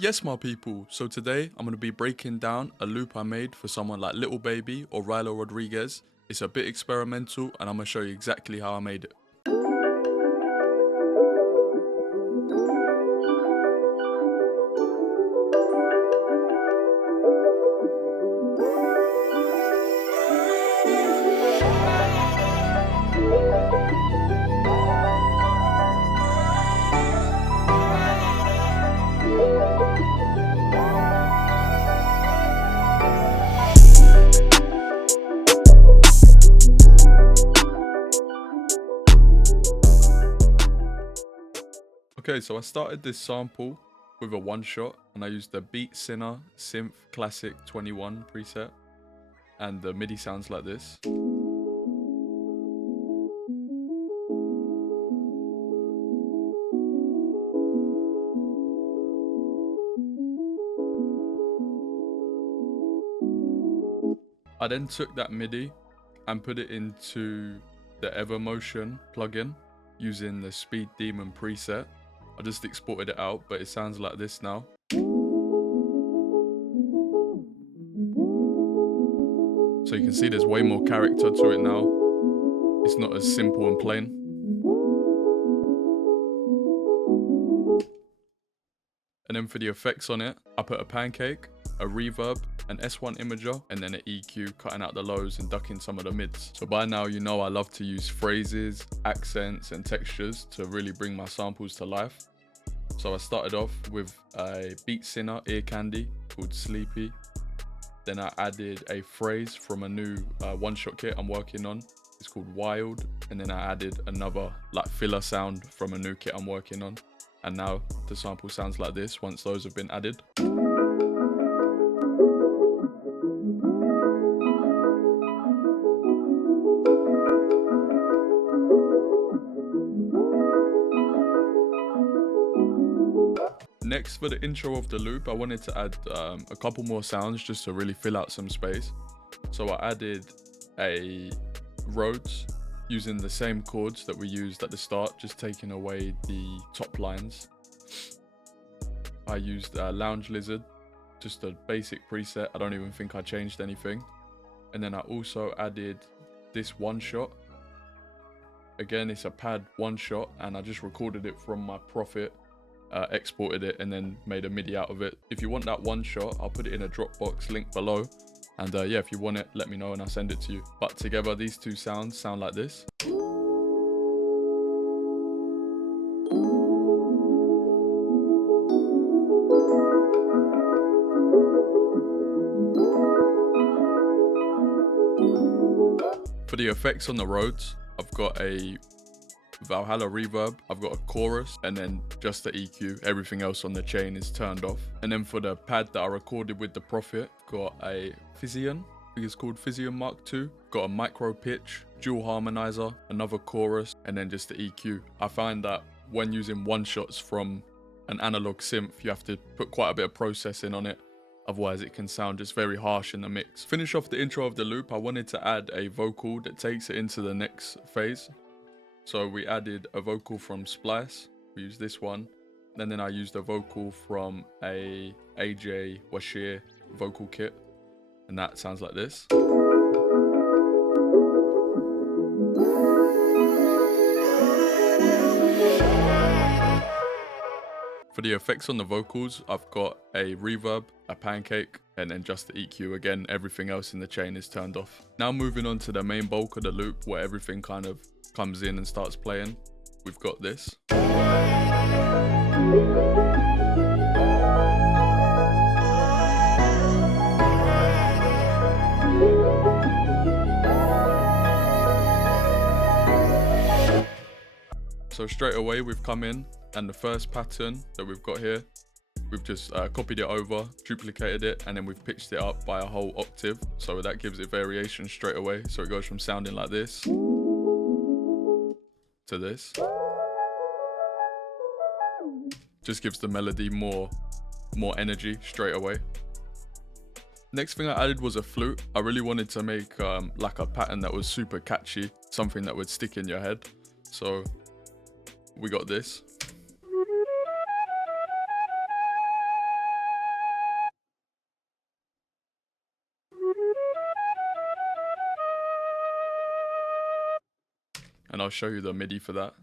Yes, my people, so today I'm going to be breaking down a loop I made for someone like Little Baby or Rylo Rodriguez. It's a bit experimental and I'm going to show you exactly how I made it. Okay, so I started this sample with a one shot and I used the Beat Sinner SYNTH Classic 21 preset, and the MIDI sounds like this. I then took that MIDI and put it into the Evermotion plugin using the Speed Demon preset. I just exported it out, but it sounds like this now. So you can see there's way more character to it now. It's not as simple and plain. And then for the effects on it, I put a pancake, a reverb, an S1 imager, and then an EQ, cutting out the lows and ducking some of the mids. So by now you know I love to use phrases, accents, and textures to really bring my samples to life. So I started off with a Beat Sinner ear candy called Sleepy. Then I added a phrase from a new one-shot kit I'm working on. It's called Wild. And then I added another like filler sound from a new kit I'm working on. And now the sample sounds like this once those have been added. Next, for the intro of the loop, I wanted to add a couple more sounds just to really fill out some space. So I added a RHODES using the same chords that we used at the start, just taking away the top lines. I used Lounge Lizard, just a basic preset. I don't even think I changed anything. And then I also added this one shot. Again, it's a pad one shot, and I just recorded it from my Prophet. Exported it and then made a MIDI out of it. If you want that one shot, I'll put it in a Dropbox link below, and yeah, if you want it, let me know and I'll send it to you. But together these two sounds sound like this. For the effects on the RHODES, I've got a Valhalla reverb, I've got a chorus, and then just the EQ. Everything else on the chain is turned off. And then for the pad that I recorded with the Prophet, got a Physian, I think it's called Physian Mark II. Got a micro pitch, dual harmonizer, another chorus, and then just the EQ. I find that when using one shots from an analog synth, you have to put quite a bit of processing on it. Otherwise it can sound just very harsh in the mix. Finish off the intro of the loop, I wanted to add a vocal that takes it into the next phase. So we added a vocal from Splice, we used this one, and then I used a vocal from a AJ Washir vocal kit, and that sounds like this. For the effects on the vocals, I've got a reverb, a pancake, and then just the EQ. Again, everything else in the chain is turned off. Now moving on to the main bulk of the loop where everything kind of comes in and starts playing. We've got this. So straight away we've come in, and the first pattern that we've got here, we've just copied it over, duplicated it, and then we've pitched it up by a whole octave. So that gives it variation straight away. So it goes from sounding like this to this. Just gives the melody more energy straight away. Next thing I added was a flute. I really wanted to make like a pattern that was super catchy, something that would stick in your head. So we got this. and I'll show you the MIDI for that.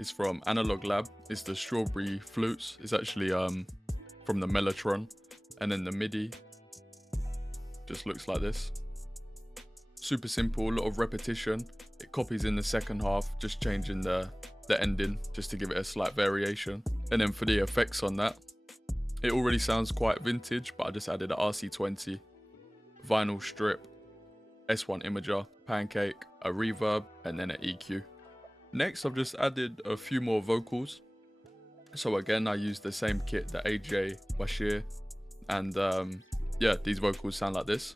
It's from Analog Lab. It's the strawberry flutes. It's actually from the Mellotron, and then the MIDI just looks like this. Super simple, a lot of repetition. It copies in the second half, just changing the ending just to give it a slight variation. And then for the effects on that, it already sounds quite vintage, but I just added a RC20, vinyl strip, S1 imager, pancake, a reverb, and then an EQ. Next, I've just added a few more vocals. So again, I used the same kit, the AJ Bashir, and yeah, these vocals sound like this.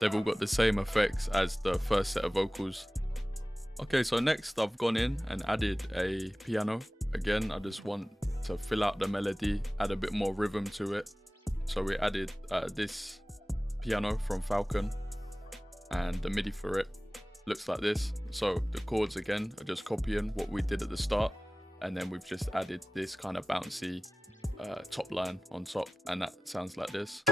They've all got the same effects as the first set of vocals. Okay, so next I've gone in and added a piano. Again, I just want to fill out the melody, add a bit more rhythm to it. So we added this piano from Falcon, and the MIDI for it looks like this. So the chords again are just copying what we did at the start, and then we've just added this kind of bouncy top line on top, and that sounds like this.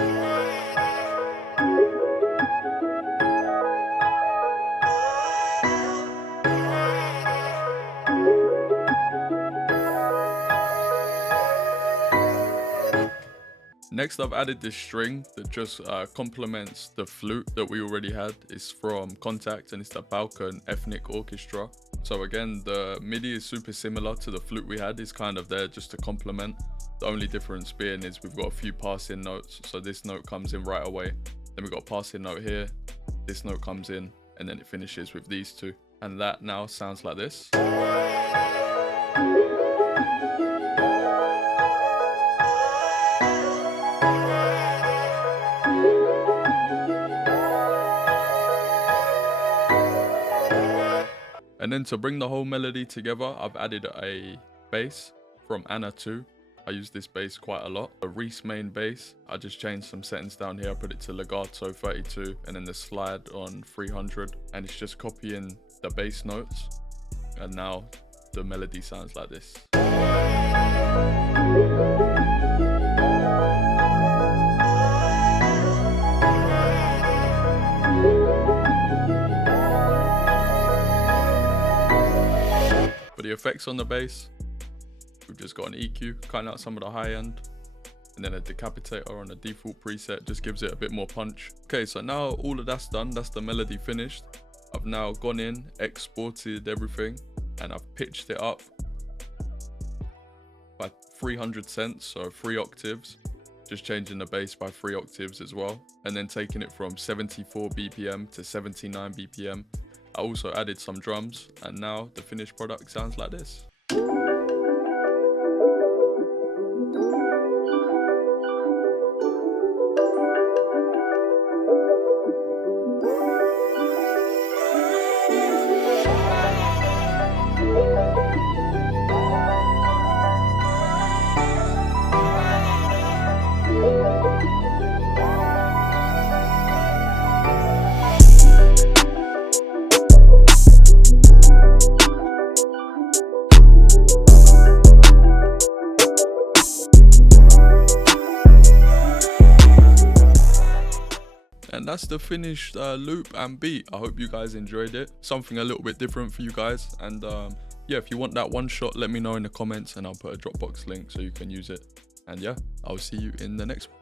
Next, I've added this string that just complements the flute that we already had. It's from Contact, and it's the Balkan Ethnic Orchestra. So again, the MIDI is super similar to the flute we had. It's kind of there just to complement. The only difference being is we've got a few passing notes. So this note comes in right away. Then we've got a passing note here. This note comes in, and then it finishes with these two. And that now sounds like this. And then to bring the whole melody together, I've added a bass from Anna 2. I use this bass quite a lot. A Reese main bass. I just changed some settings down here. I put it to legato 32 and then the slide on 300. And it's just copying the bass notes. And now the melody sounds like this. For the effects on the bass, we've just got an EQ, cutting out some of the high end, and then a decapitator on a default preset, just gives it a bit more punch. Okay, so now all of that's done, that's the melody finished. I've now gone in, exported everything, and I've pitched it up by 300 cents, so 3 octaves, just changing the bass by 3 octaves as well, and then taking it from 74 BPM to 79 BPM. I also added some drums, and now the finished product sounds like this. And that's the finished loop and beat. I hope you guys enjoyed it. Something a little bit different for you guys. And yeah, if you want that one shot, let me know in the comments and I'll put a Dropbox link so you can use it. And yeah, I'll see you in the next one.